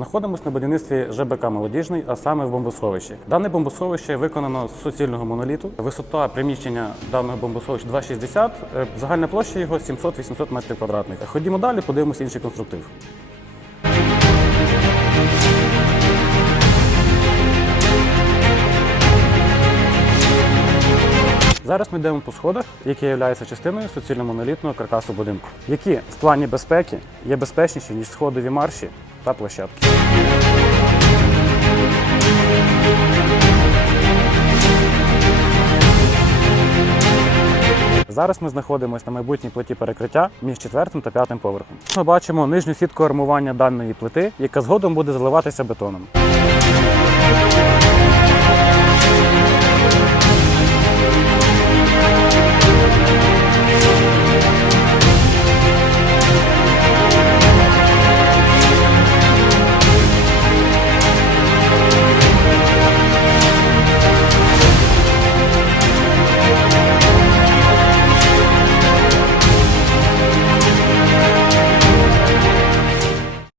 Знаходимося на будівництві ЖБК Молодіжний, а саме в бомбосховищі. Дане бомбосховище виконано з суцільного моноліту. Висота приміщення даного бомбосховища 2,60, е, загальна площа його 700-800 метрів квадратних. Ходімо далі, подивимося інший конструктив. Зараз ми йдемо по сходах, які являються частиною суцільно-монолітного каркасу будинку, які в плані безпеки є безпечніші ніж сходові марші та площадки. Зараз ми знаходимося на майбутній плиті перекриття між четвертим та п'ятим поверхом. Ми бачимо нижню сітку армування даної плити, яка згодом буде заливатися бетоном.